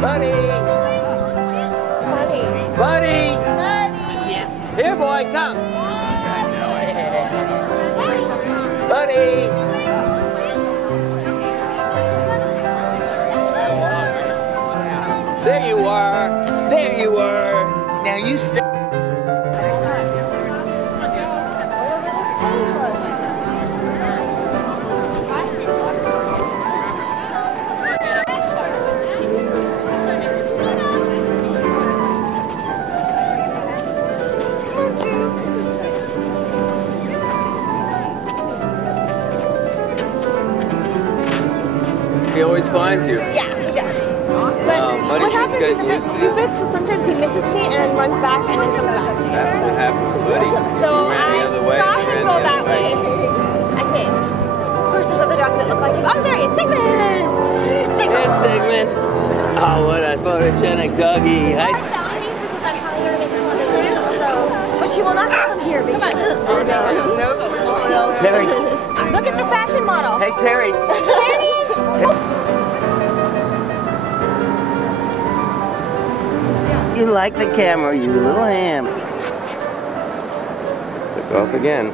Buddy! Buddy! Yes. Here, boy, come! Buddy! There you are! There you are! Now you stay. He always finds you. Yeah. But what happens is a bit stupid, so sometimes he misses me and runs back and then comes back. That's what happened with Buddy. So He ran the other way. saw him go that way. I think. Of course, there's other dogs that look like him. Oh, there he is, Sigmund! There's Sigmund. Oh, what a photogenic doggy. I'm telling you because I'm telling her to make fun of this, so. But she will not come here because. Terry. Look at the fashion model. Hey, Terry. You like the camera, you little ham. Took off again.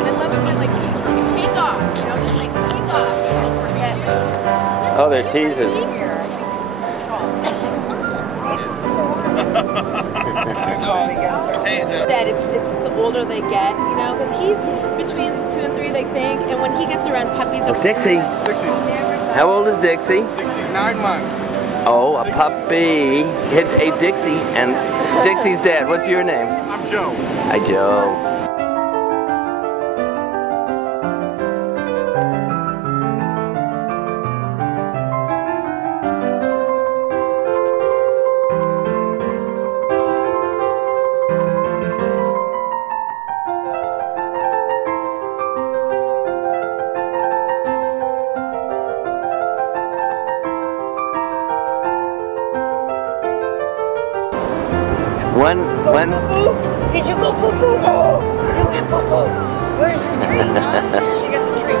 I love it when like you take off, you know, just like take off. Don't forget. Oh, they're teasers. That it's the older they get, you know, because he's between 2 and 3, they think, and when he gets around puppies. Oh, Dixie. How old is Dixie? Dixie's 9 months. Oh, a puppy. Hey, Dixie, and Dixie's dad. What's your name? I'm Joe. Hi, Joe. When Did you go poo-poo? Oh, you went poo-poo. Where's your treat? She gets a treat.